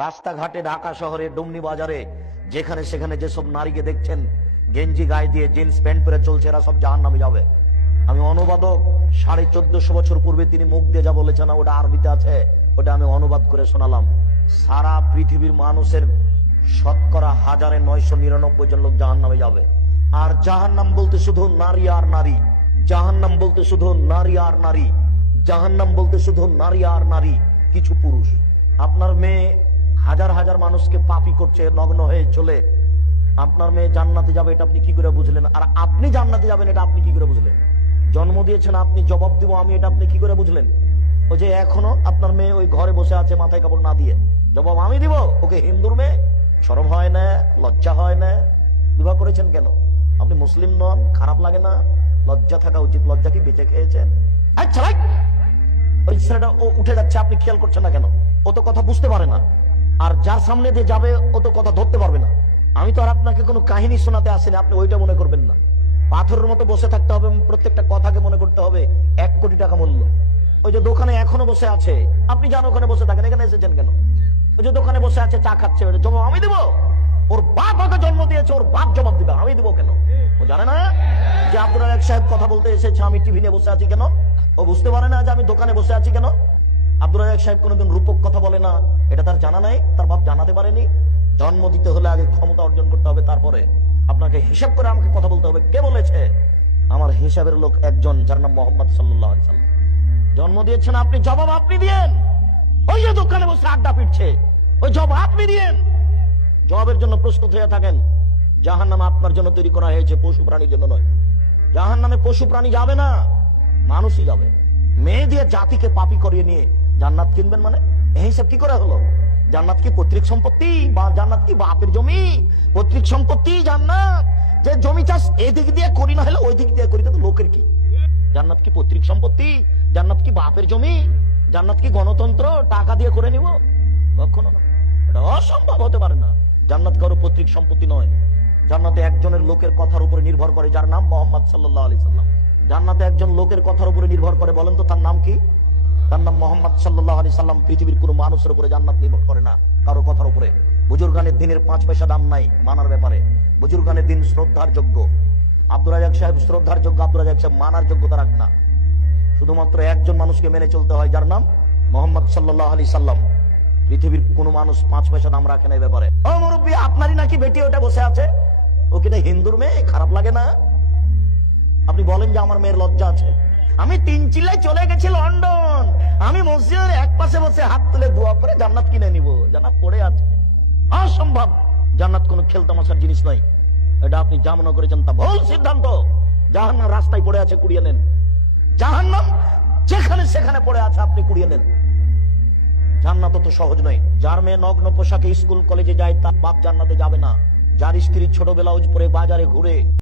রাস্তাঘাটে, ঢাকা শহরে, ডুমনি বাজারে, যেখানে সেখানে যেসব নারীকে দেখছেন গেঞ্জি গায়ে দিয়ে জিন্স প্যান্ট পরে চলছে, এরা সব জাহান্নামে যাবে। আমি অনুবাদক, 1450 বছর পূর্বে তিনি মুখ দিয়ে যা বলেছেন ওটা আরবিতে আছে, ওটা আমি অনুবাদ করে শোনালাম। সারা পৃথিবীর মানুষের শতকরা 1999 জন লোক জাহান্নামে যাবে। আর জাহান্নাম বলতে শুধু নারী আর নারী, জাহান্নাম বলতে শুধু নারী আর নারী, জাহান্নাম বলতে শুধু নারী আর নারী, কিছু পুরুষ। আপনার মেয়ে হাজার হাজার মানুষকে পাপী করছে, নগ্ন হয়ে চলে, আপনার মেয়ে জান্নাতে যাবে এটা আপনি কি করে বুঝলেন? আর আপনি জান্নাতে যাবেন এটা আপনি কি করে বুঝলেন? জন্ম দিয়েছেন আপনি, জবাব দিব আমি, এটা আপনি কি করে বুঝলেন? ওই যে এখনো আপনার মেয়ে ওই ঘরে বসে আছে মাথায় কাপড় না দিয়ে, জবাব আমি দিব। ওকে হিন্দুর মেয়ে, শরম হয় না, লজ্জা হয় না? বিবাহ করেছেন কেন? আপনি মুসলিম নন, খারাপ লাগে না? লজ্জা থাকা উচিত। লজ্জা কি বেঁচে খেয়েছেন? আচ্ছা, ওই ছেলেটা ও উঠে যাচ্ছে, আপনি খেয়াল করছেন না কেন? ও তো কথা বুঝতে পারে না, আর যার সামনে দিয়ে যাবে ও তো কথা ধরতে পারবে না। আমি তো আর আপনাকে কোনো কাহিনী শোনাতে আসিনি, আপনি ওইটা মনে করবেন না। পাথরের মতো বসে থাকতে হবে, প্রত্যেকটা কথাকে মনে করতে হবে 1 কোটি টাকা মূল্য। ওই যে দোকানে এখনো বসে আছে, আপনি জানো ওখানে বসে থাকেন, এখানে এসেছেন কেন? ওই যে দোকানে বসে আছে চা খাচ্ছে, ওটা জবাব আমি দেবো? ওর বাপ ওকে জন্ম দিয়েছে, ওর বাপ জবাব দিবে, আমি দেবো কেন? ও জানে না যে আব্দুল রাজ্জাক সাহেব কথা বলতে এসেছে, আমি টিভি নিয়ে বসে আছি কেন? ও বুঝতে পারে না যে আমি দোকানে বসে আছি কেন? আব্দুল রাজ্জাক সাহেব কোনোদিন রূপক কথা বলে না, এটা তার জানা নাই, তার বাপ জানাতে পারেনি। জন্ম দিতে হলে আগে ক্ষমতা অর্জন করতে হবে, তারপরে আপনাকে হিসাব করে আমাকে কথা বলতে হবে। কে বলেছে? আমার হিসাবের লোক একজন, যার নাম মোহাম্মদ সাল্লাল্লাহু আলাইহি সাল্লাম। জন্ম দিয়েছেন আপনি, জবাব আপনি দিয়েন। ওই যে দোকানে বসে আড্ডা পিটছে, ওই জবাব আপনি দিয়েন। জবাবের জন্য প্রস্তুত হয়ে থাকেন। জাহান্নাম আপনার জন্য তৈরি করা হয়েছে, পশু প্রাণীর জন্য নয়। জাহান্নামে পশু প্রাণী যাবে না, মানুষই যাবে। মেয়ে দিয়ে জাতিকে পাপী করিয়ে নিয়ে জান্নাত কিনবেন মানে? এই হিসাব কি করে হলো? জান্নাত কি পৈতৃক সম্পত্তি? বা জান্নাত কি বাপের জমি? পৈতৃক সম্পত্তি জান্নাত। যে জমি চাষ এদিক দিয়ে করি না হলে ওই দিক দিয়ে করি, তো লোকের কি? জান্নাত কি পৈতৃক সম্পত্তি? জান্নাত কি বাপের জমি? জান্নাত কি গণতন্ত্র টাকা দিয়ে করে নিব? কখনো না, এটা অসম্ভব, হতে পারে না। জান্নাত কারো পৈতৃক সম্পত্তি নয়। জান্নাতে একজনের লোকের কথার উপরে নির্ভর করে, যার নাম মোহাম্মদ সাল্লাল্লাহু আলাইহি সাল্লাম। জান্নাতে একজন লোকের কথার উপরে নির্ভর করে, বলেন তো তার নাম কি? তার নাম মোহাম্মদ সাল্লাল্লাহু আলাইহি সাল্লাম। পৃথিবীর কোনো মানুষের উপরে জান্নাত নির্ভর করে না, কারো কথার উপরে। বুজুর্গানের দিনের 5 পয়সা দাম নাই মানার ব্যাপারে। বুজুর্গানের দিন শ্রদ্ধার যোগ্য। আব্দুল রাজ্জাক সাহেব শ্রদ্ধার যোগ্য, আব্দুল রাজ্জাক সাহেব মানার যোগ্যতা রাখ না। শুধুমাত্র একজন মানুষকে মেনে চলতে হয়, যার নাম মোহাম্মদ সাল্লাল্লাহু আলাইহি সাল্লাম। পৃথিবীর কোন মানুষ 5 পয়সা দাম রাখে না এই ব্যাপারে। ও মুরব্বী, আপনারই নাকি বেটি ওটা বসে আছে, ও কিনা হিন্দুর মেয়ে, খারাপ লাগে না? আপনি বলেন যে আমার মেয়ের লজ্জা আছে। আমি 3 চিল্লায় চলে গেছি লন্ডন, আমি মসজিদের এক পাশে বসে হাত তুলে দোয়া করে জান্নাত কিনে নিব। জান্নাত পড়ে আছে, অসম্ভব। জান্নাত কোনো খেলতামাশার জিনিস নয়। এটা আপনি যা মনে করেছেন তা ভুল সিদ্ধান্ত। জাহান্নাম রাস্তায় পড়ে আছে, কুড়িয়ে নেন। জাহান্নাম যেখানে সেখানে পড়ে আছে, আপনি কুড়িয়ে নেন। জান্নাত তো সহজ নয়। যার মেয়ে নগ্ন পোশাকে স্কুল কলেজে যায়, তার বাপ জান্নাতে যাবে না। যার স্ত্রী ছোট ব্লাউজ পরে বাজারে ঘুরে